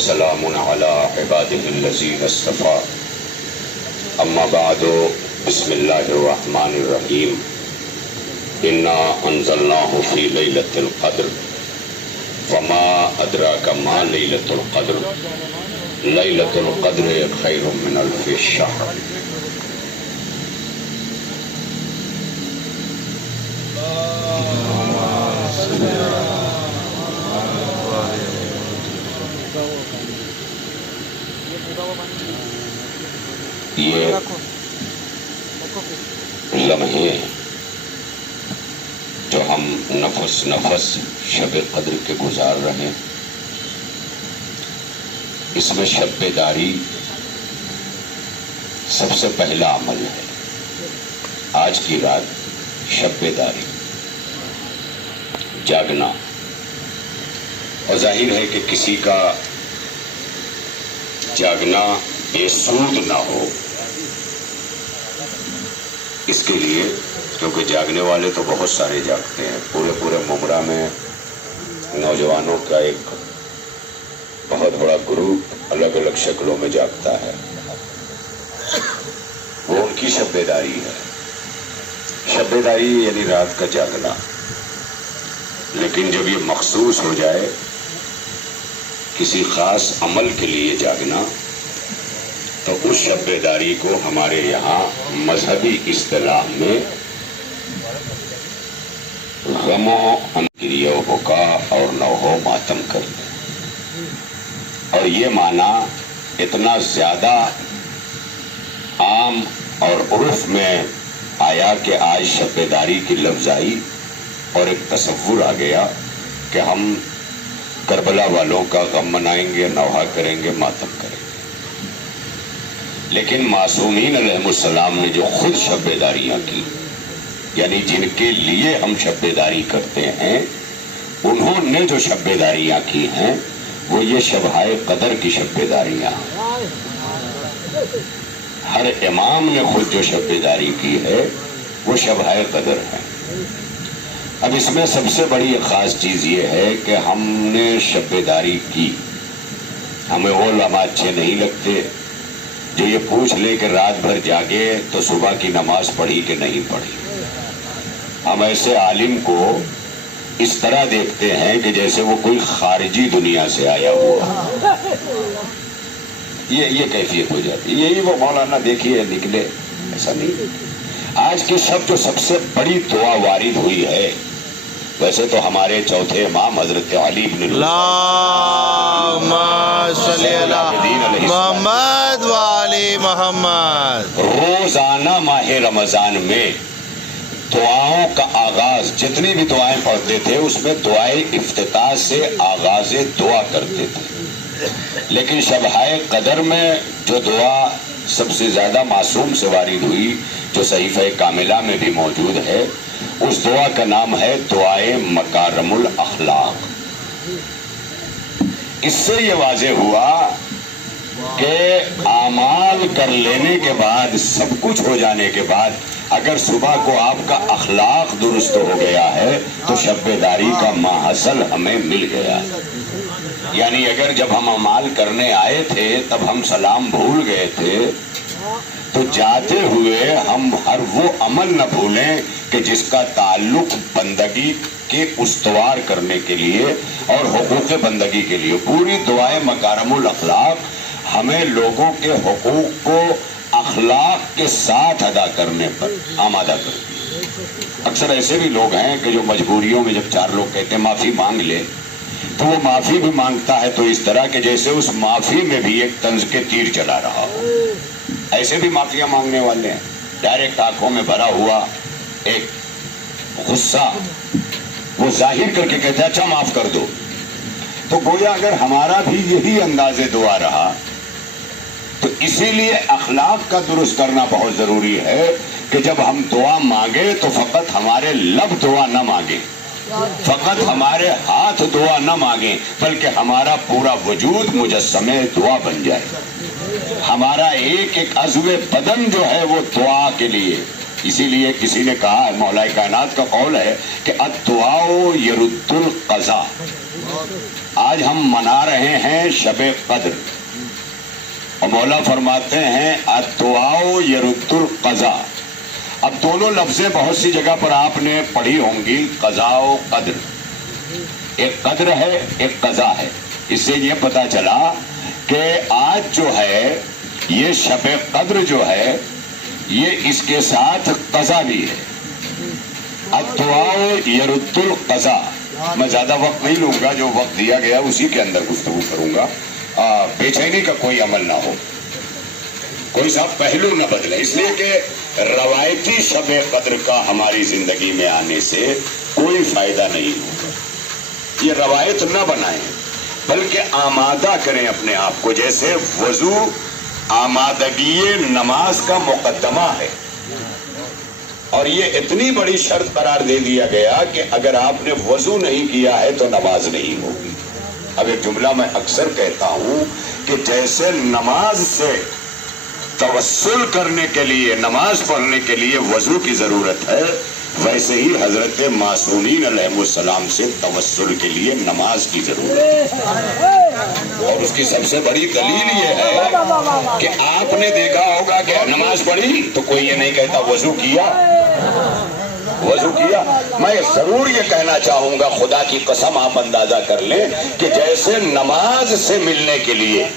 وسلام على عباده الذين اصطفى اما بعد بسم الله الرحمن الرحيم انا انزلناه في ليلة القدر وما ادراك ما ليلة القدر ليلة القدر خير من الف شهر. یہ لمحے جو ہم نفس نفس شب قدر کے گزار رہے ہیں، اس میں شب بیداری سب سے پہلا عمل ہے. آج کی رات شب بیداری، جاگنا. اور ظاہر ہے کہ کسی کا جاگنا بے سود نہ ہو، اس کے لیے، کیونکہ جاگنے والے تو بہت سارے جاگتے ہیں. پورے ممرہ میں نوجوانوں کا ایک بہت بڑا گروپ الگ الگ شکلوں میں جاگتا ہے. وہ ان کی شب بیداری ہے. شب بیداری یعنی رات کا جاگنا. لیکن جب یہ مخصوص ہو جائے کسی خاص عمل کے لیے جاگنا، تو اس شب بیداری کو ہمارے یہاں مذہبی اصطلاح میں غم و انگری و بکا اور نوح و ماتم کرتے ہیں. اور یہ معنی اتنا زیادہ عام اور عرف میں آیا کہ آج شب بیداری کی لفظ آئی اور ایک تصور آ گیا کہ ہم کربلا والوں کا غم منائیں گے، نوحہ کریں گے، ماتم کریں گے. لیکن معصومین علیہ السلام نے جو خود شب بیداریاں کی، یعنی جن کے لیے ہم شب بیداری کرتے ہیں، انہوں نے جو شب بیداریاں کی ہیں وہ یہ شبہائے قدر کی شب بیداریاں. ہر امام نے خود جو شب بیداری کی ہے وہ شبہائے قدر ہے. اب اس میں سب سے بڑی خاص چیز یہ ہے کہ ہم نے شب بیداری کی. ہمیں وہ لمحات اچھے نہیں لگتے جو یہ پوچھ لے کہ رات بھر جاگے تو صبح کی نماز پڑھی کہ نہیں پڑھی. ہم ایسے عالم کو اس طرح دیکھتے ہیں کہ جیسے وہ کوئی خارجی دنیا سے آیا ہوا. یہ کیفیت ہو جاتی. یہی وہ مولانا دیکھیے نکلے، ایسا نہیں. آج کے شب جو سب سے بڑی دعا وارد ہوئی ہے، ویسے تو ہمارے چوتھے امام حضرت علی بن اللہم صلی اللہ محمد وعلی محمد، روزانہ ماہ رمضان میں دعاؤں کا آغاز، جتنی بھی دعائیں پڑھتے تھے اس میں دعائیں افتتاح سے آغاز دعا کرتے تھے. لیکن شبہائے قدر میں جو دعا سب سے زیادہ معصوم سے وارد ہوئی، جو صحیفہ کاملہ میں بھی موجود ہے، اس دعا کا نام ہے دعائے مکارم الاخلاق. اس سے یہ واضح ہوا کہ اعمال کر لینے کے بعد، سب کچھ ہو جانے کے بعد، اگر صبح کو آپ کا اخلاق درست ہو گیا ہے تو شب بیداری کا ماحصل ہمیں مل گیا ہے. یعنی اگر جب ہم اعمال کرنے آئے تھے تب ہم سلام بھول گئے تھے، تو جاتے ہوئے ہم ہر وہ عمل نہ بھولیں کہ جس کا تعلق بندگی کے استوار کرنے کے لیے اور حقوق بندگی کے لیے. پوری دعائے مکارم الاخلاق ہمیں لوگوں کے حقوق کو اخلاق کے ساتھ ادا کرنے پر آمادہ کرتی ہے. اکثر ایسے بھی لوگ ہیں کہ جو مجبوریوں میں جب چار لوگ کہتے ہیں معافی مانگ لے، تو وہ معافی بھی مانگتا ہے تو اس طرح کہ جیسے اس معافی میں بھی ایک طنز کے تیر چلا رہا ہو. ایسے بھی معافیاں مانگنے والے ہیں. ڈائریکٹ آنکھوں میں بھرا ہوا ایک غصہ وہ ظاہر کر کے کہتا ہے اچھا معاف کر دو. تو گویا اگر ہمارا بھی یہی انداز دعا رہا تو اسی لیے اخلاق کا درست کرنا بہت ضروری ہے کہ جب ہم دعا مانگے تو فقط ہمارے لب دعا نہ مانگے، فقط ہمارے ہاتھ دعا نہ مانگیں، بلکہ ہمارا پورا وجود مجسمہ دعا بن جائے. ہمارا ایک ایک عضو بدن جو ہے وہ دعا کے لیے اسی لیے کسی نے کہا ہے، مولا کائنات کا قول ہے کہ الدعاء یرد القضاء۔ آج ہم منا رہے ہیں شب قدر، اور مولا فرماتے ہیں الدعاء یرد القضاء۔ اب دونوں لفظیں بہت سی جگہ پر آپ نے پڑھی ہوں گی، قضاء و قدر، ایک قدر ہے ایک قضا ہے۔ اس سے یہ پتا چلا کہ آج جو ہے یہ شب قدر جو ہے یہ اس کے ساتھ قضا بھی ہے۔ الدعاء یرد القضاء۔ میں زیادہ وقت نہیں لوں گا، جو وقت دیا گیا اسی کے اندر گفتگو کروں گا، بے چینی کا کوئی عمل نہ ہو، کوئی سا پہلو نہ بدلے، اس لیے کہ روایتی شب قدر کا ہماری زندگی میں آنے سے کوئی فائدہ نہیں ہوگا۔ یہ روایت نہ بنائیں بلکہ آمادہ کریں اپنے آپ کو، جیسے وضو آمادگی نماز کا مقدمہ ہے، اور یہ اتنی بڑی شرط قرار دے دیا گیا کہ اگر آپ نے وضو نہیں کیا ہے تو نماز نہیں ہوگی۔ اب ایک جملہ میں اکثر کہتا ہوں کہ جیسے نماز سے توسل کرنے کے لیے، نماز پڑھنے کے لیے وضو کی ضرورت ہے، ویسے ہی حضرت معصومین علیہ السلام سے توسل کے لیے نماز کی ضرورت ہے۔ اور اس کی سب سے بڑی دلیل یہ ہے کہ آپ نے دیکھا ہوگا کہ نماز پڑھی تو کوئی یہ نہیں کہتا وضو کیا، وضو کیا۔ میں ضرور یہ کہنا چاہوں گا، خدا کی قسم آپ اندازہ کر لیں کہ جیسے نماز سے ملنے کے لیے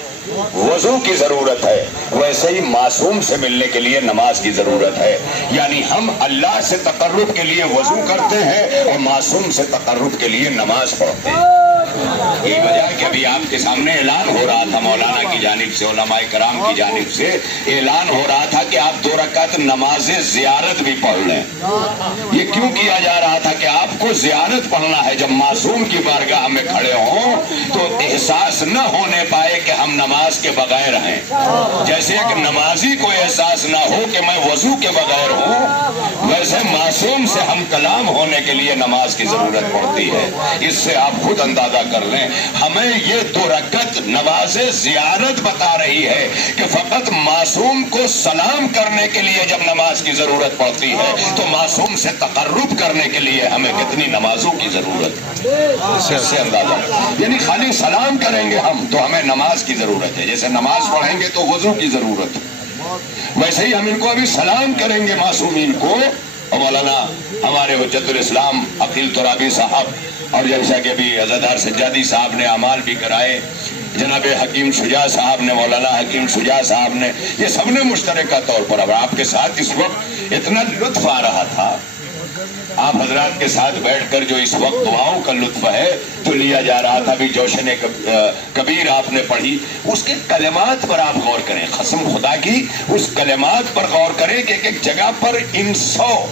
وضو کی ضرورت ہے، ویسے ہی معصوم سے ملنے کے لیے نماز کی ضرورت ہے۔ یعنی ہم اللہ سے تقرب کے لیے وضو کرتے ہیں اور معصوم سے تقرب کے لیے نماز پڑھتے ہیں۔ یہی وجہ ہے کہ ابھی آپ کے سامنے اعلان ہو رہا تھا مولانا کی جانب سے، علماء کرام کی جانب سے اعلان ہو رہا تھا کہ آپ 2 رکعت نماز زیارت بھی پڑھ لیں۔ یہ کیوں کیا جا رہا تھا کہ آپ کو زیارت پڑھنا ہے، جب معصوم کی بارگاہ میں کھڑے ہوں تو احساس نہ ہونے پائے کہ ہم نماز کے بغیر ہیں، جیسے ایک نمازی کو احساس نہ ہو کہ میں وضو کے بغیر ہوں، ویسے معصوم سے ہم کلام ہونے کے لیے نماز کی ضرورت پڑتی ہے۔ اس سے آپ خود اندازہ کر لیں، ہمیں یہ 2 رکعت نماز زیارت بتا رہی ہے کہ فقط معصوم کو سلام کرنے کے لیے جب نماز کی ضرورت پڑتی ہے تو معصوم سے تقرب کرنے کے لیے ہمیں کتنی نمازوں کی ضرورت ہے۔ اس سے اندازہ، یعنی خالی سلام کریں گے ہم تو ہمیں نماز کی ضرورت ہے، جیسے نماز پڑھیں گے تو وضو کی ضرورت ہے، ویسے ہی ہم ان کو ابھی سلام کریں گے معصومین کو۔ اور مولانا ہمارے حجت الاسلام عقیل ترابی صاحب، اور جیسا کہ ابھی عزادار سجادی صاحب نے اعمال بھی کرائے، جناب حکیم شجاع صاحب نے، مولانا حکیم شجاع صاحب نے، یہ سب نے مشترکہ طور پر اب آپ کے ساتھ اس وقت اتنا لطف آ رہا تھا، آپ حضرات کے ساتھ بیٹھ کر جو اس وقت دعاؤں کا لطف ہے جو لیا جا رہا تھا، بھی جوشن کبیر آپ نے پڑھی، اس کے کلمات پر آپ غور کریں، قسم خدا کی اس کلمات پر غور کریں کہ ایک جگہ پر ان 100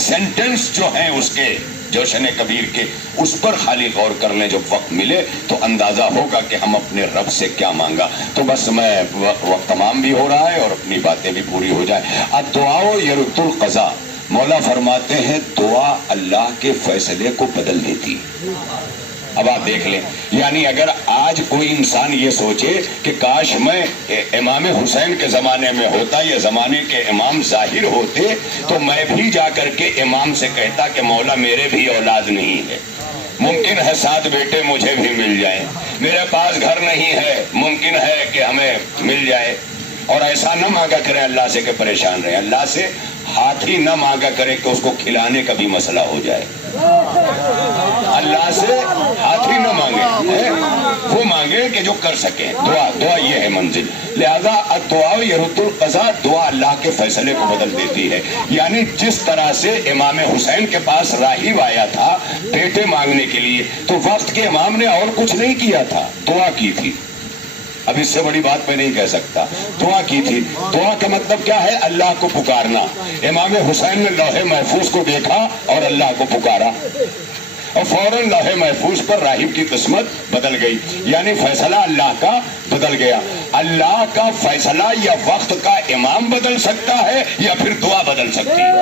سینٹنس جو ہیں اس کے جوشن کبیر کے، اس پر خالی غور کر لیں جب وقت ملے تو اندازہ ہوگا کہ ہم اپنے رب سے کیا مانگا۔ تو بس میں وقت تمام بھی ہو رہا ہے اور اپنی باتیں بھی پوری ہو جائیں۔ الدعاء یرد القضاء، مولا فرماتے ہیں دعا اللہ کے فیصلے کو بدل دیتی۔ اب آپ دیکھ لیں، یعنی اگر آج کوئی انسان یہ سوچے کہ کاش میں امام حسین کے زمانے میں ہوتا یا زمانے کے امام ظاہر ہوتے تو میں بھی جا کر کے امام سے کہتا کہ مولا میرے بھی اولاد نہیں ہے، ممکن ہے 7 بیٹے مجھے بھی مل جائیں، میرے پاس گھر نہیں ہے، ممکن ہے کہ ہمیں مل جائے۔ اور ایسا نہ مانگا کریں اللہ سے کہ پریشان رہیں، اللہ سے ہاتھی نہ مانگا کرے کہ اس کو کھلانے کا بھی مسئلہ ہو جائے، اللہ سے ہاتھی نہ مانگے، وہ مانگے کہ جو کر سکیں۔ دعا یہ ہے منزل، لہذا الدعاء یرد القضاء، دعا اللہ کے فیصلے کو بدل دیتی ہے۔ یعنی جس طرح سے امام حسین کے پاس راہب آیا تھا بیٹے مانگنے کے لیے تو وقت کے امام نے اور کچھ نہیں کیا تھا، دعا کی تھی۔ اب اس سے بڑی بات میں نہیں کہہ سکتا، دعا کی تھی۔ دعا کا مطلب کیا ہے؟ اللہ کو پکارنا۔ امام حسین نے لوح محفوظ کو دیکھا اور اللہ کو پکارا، اور فوراً لوح محفوظ پر راہب کی قسمت بدل گئی، یعنی فیصلہ اللہ کا بدل گیا۔ اللہ کا فیصلہ یا وقت کا امام بدل سکتا ہے یا پھر دعا بدل سکتی ہے۔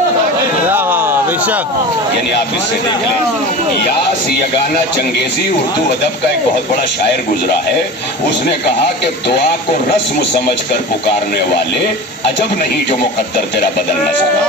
بے شک یعنی آپ اس سے دیکھ لیں، یاس یگانہ چنگیزی اردو ادب کا ایک بہت بڑا شاعر گزرا ہے، اس نے کہا کہ دعا کو رسم سمجھ کر پکارنے والے عجب نہیں جو مقدر تیرا بدل نہ سکا۔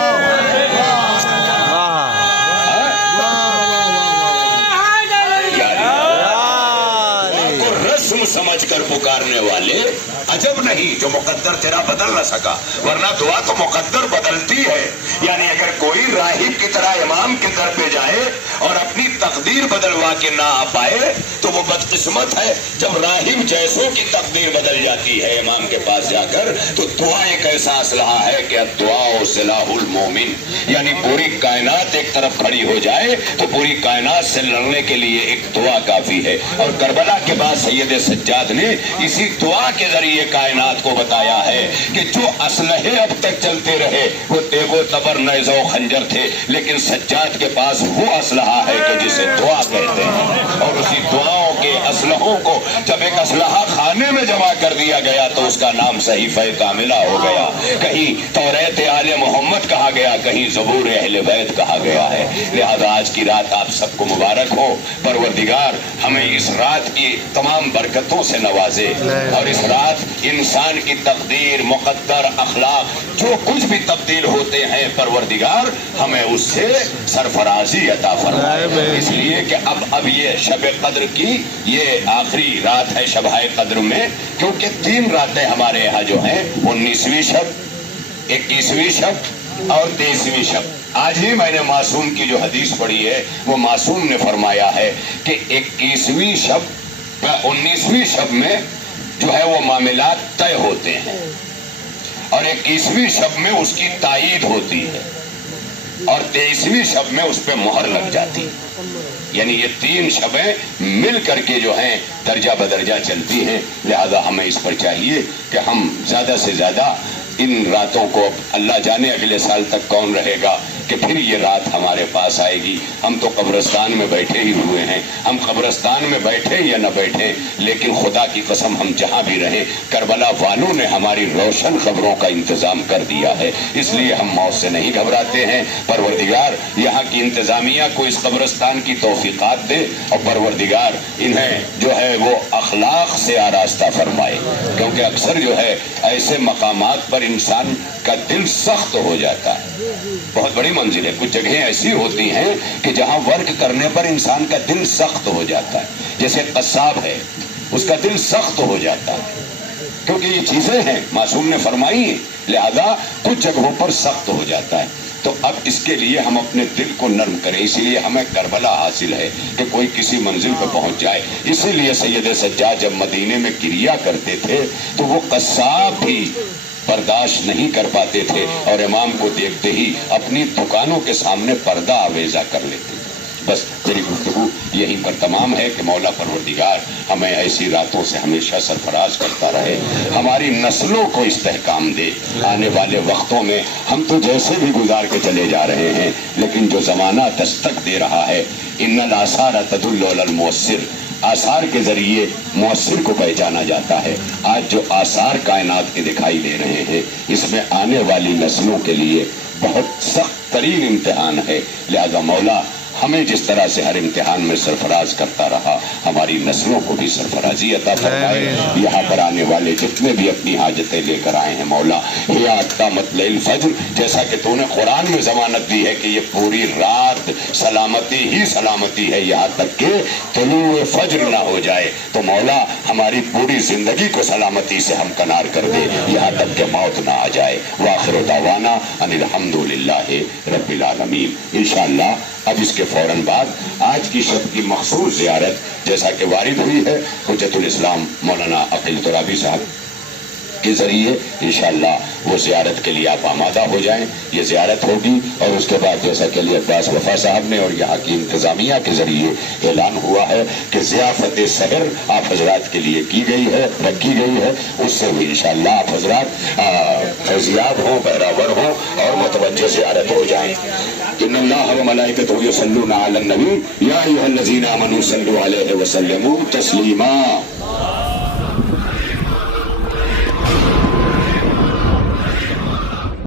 رسم سمجھ کر پکارنے والے عجب نہیں جو مقدر تیرا بدل نہ سکا، ورنہ دعا تو مقدر بدلتی ہے۔ یعنی اگر کوئی راہب کی طرح امام کے در پہ جائے اور اپنی تقدیر بدلوا کے نہ آ پائے تو وہ بدقسمت ہے۔ جب راہب جیسوں کی تقدیر بدل جاتی ہے امام کے پاس جا کر، تو دعا ایک ایسا اسلحہ ہے کہ الدعاء سلاح المومن، یعنی پوری کائنات ایک طرف کھڑی ہو جائے تو پوری کائنات سے لڑنے کے لیے ایک دعا کافی ہے۔ اور کربلا کے بعد سید سجاد نے اسی دعا کے ذریعے کائنات کو بتایا ہے کہ جو اسلحے اب تک چلتے رہے وہ تیغ و تبر نیزہ و خنجر تھے، لیکن سجاد کے پاس وہ اسلحہ ہے کہ جسے دعا کہتے ہیں، اور اسی دعاؤں کے اسلحوں کو جب ایک اسلحہ خانے میں جمع کر دیا گیا تو اس کا نام صحیفہ کاملہ ہو گیا۔ کہیں توریت آل محمد کہا گیا، کہیں زبور اہل بیت کہا گیا ہے۔ لہذا آج کی رات آپ سب کو مبارک ہو، پروردگار ہمیں اس رات کی تمام برکتوں سے نوازے، اور اس رات انسان کی تقدیر، مقدر، اخلاق جو کچھ بھی تبدیل ہوتے ہیں، پروردگار ہمیں اس سے سرفرازی عطا فرمائے۔ اس لیے کہ اب یہ شب قدر کی یہ آخری رات ہے شب قدر میں، کیونکہ 3 راتیں ہمارے یہاں جو ہیں 19ویں شب، 21ویں شب اور 23ویں شب۔ آج ہی میں نے معصوم کی جو حدیث پڑھی ہے وہ معصوم نے فرمایا ہے کہ 21ویں شب 19ویں شب میں جو ہے وہ معاملات طے ہوتے ہیں، اور 21ویں شب میں اس کی تائید ہوتی ہے، اور 23ویں شب میں اس پہ مہر لگ جاتی ہے۔ یعنی یہ 3 شبیں مل کر کے جو ہیں درجہ بدرجہ چلتی ہیں۔ لہذا ہمیں اس پر چاہیے کہ ہم زیادہ سے زیادہ ان راتوں کو، اللہ جانے اگلے سال تک کون رہے گا کہ پھر یہ رات ہمارے پاس آئے گی۔ ہم تو قبرستان میں بیٹھے ہی ہوئے ہیں، ہم قبرستان میں بیٹھے یا نہ بیٹھے، لیکن خدا کی قسم ہم جہاں بھی رہیں، کربلا والوں نے ہماری روشن خبروں کا انتظام کر دیا ہے، اس لیے ہم موت سے نہیں گھبراتے ہیں۔ پروردگار یہاں کی انتظامیہ کو اس قبرستان کی توفیقات دے، اور پروردگار انہیں جو ہے وہ اخلاق سے آراستہ فرمائے، کیونکہ اکثر جو ہے ایسے مقامات پر انسان کا دل سخت ہو جاتا ہے۔ بہت بڑی منزل ہے، کچھ جگہیں ایسی ہوتی ہیں کہ جہاں ورک کرنے پر انسان کا دل سخت ہو جاتا ہے، جیسے قصاب ہے، اس کا دل سخت ہو جاتا ہے، کیونکہ یہ چیزیں ہیں معصوم نے فرمائی ہیں، لہذا کچھ جگہوں پر سخت ہو جاتا ہے۔ تو اب اس کے لیے ہم اپنے دل کو نرم کریں، اسی لیے ہمیں کربلا حاصل ہے کہ کوئی کسی منزل پہ پہنچ جائے۔ اسی لیے سید سجاد جب مدینے میں کریا کرتے تھے تو وہ قصاب بھی برداشت نہیں کر پاتے تھے، اور امام کو دیکھتے ہی اپنی دکانوں کے سامنے پردہ آویزہ کر لیتے تھے۔ بس میری گفتگو یہیں پر تمام ہے کہ مولا پروردگار ہمیں ایسی راتوں سے ہمیشہ سرفراز کرتا رہے، ہماری نسلوں کو استحکام دے۔ آنے والے وقتوں میں ہم تو جیسے بھی گزار کے چلے جا رہے ہیں، لیکن جو زمانہ دستک دے رہا ہے، ان الآثار تدل علی المؤثر، آثار کے ذریعے مؤثر کو پہچانا جاتا ہے۔ آج جو آثار کائنات کے دکھائی دے رہے ہیں، اس میں آنے والی نسلوں کے لیے بہت سخت ترین امتحان ہے۔ لہذا مولا ہمیں جس طرح سے ہر امتحان میں سرفراز کرتا رہا، ہماری نسلوں کو بھی سرفرازی عطا فرمائے۔ یہاں پر آنے والے جتنے بھی اپنی حاجتیں لے کر آئے ہیں مولا، یا اتا مطلع الفجر، جیسا کہ تو نے قرآن میں ضمانت دی ہے کہ یہ پوری رات سلامتی ہی سلامتی ہے، یہاں تک کہ طلوع فجر نہ ہو جائے، تو مولا ہماری پوری زندگی کو سلامتی سے ہمکنار کر دے، یہاں تک کہ موت نہ آ جائے۔ وآخر دعوانا ان الحمدللہ رب العالمین۔ انشاءاللہ اب اس کے فوراً بعد آج کی شب کی مخصوص زیارت جیسا کہ وارد ہوئی ہے حجت الاسلام مولانا عقیل ترابی صاحب کے ذریعے، انشاءاللہ وہ زیارت کے لیے آپ آمادہ ہو جائیں۔ یہ زیارت ہوگی، اور اس کے بعد جیسا کہ علی عباس وفا صاحب نے اور یہاں کی انتظامیہ کے ذریعے اعلان ہوا ہے کہ ضیافت سحر آپ حضرات کے لیے کی گئی ہے، رکھی گئی ہے، اس سے بھی انشاءاللہ آپ حضرات فیضیاب ہوں، بہراور ہوں اور متوجہ زیارت ہو جائیں۔ ان اللہ و ملائکتہ یصلون علی النبی یا ایھا الذین آمنوا صلوا علیہ وسلموا تسلیما۔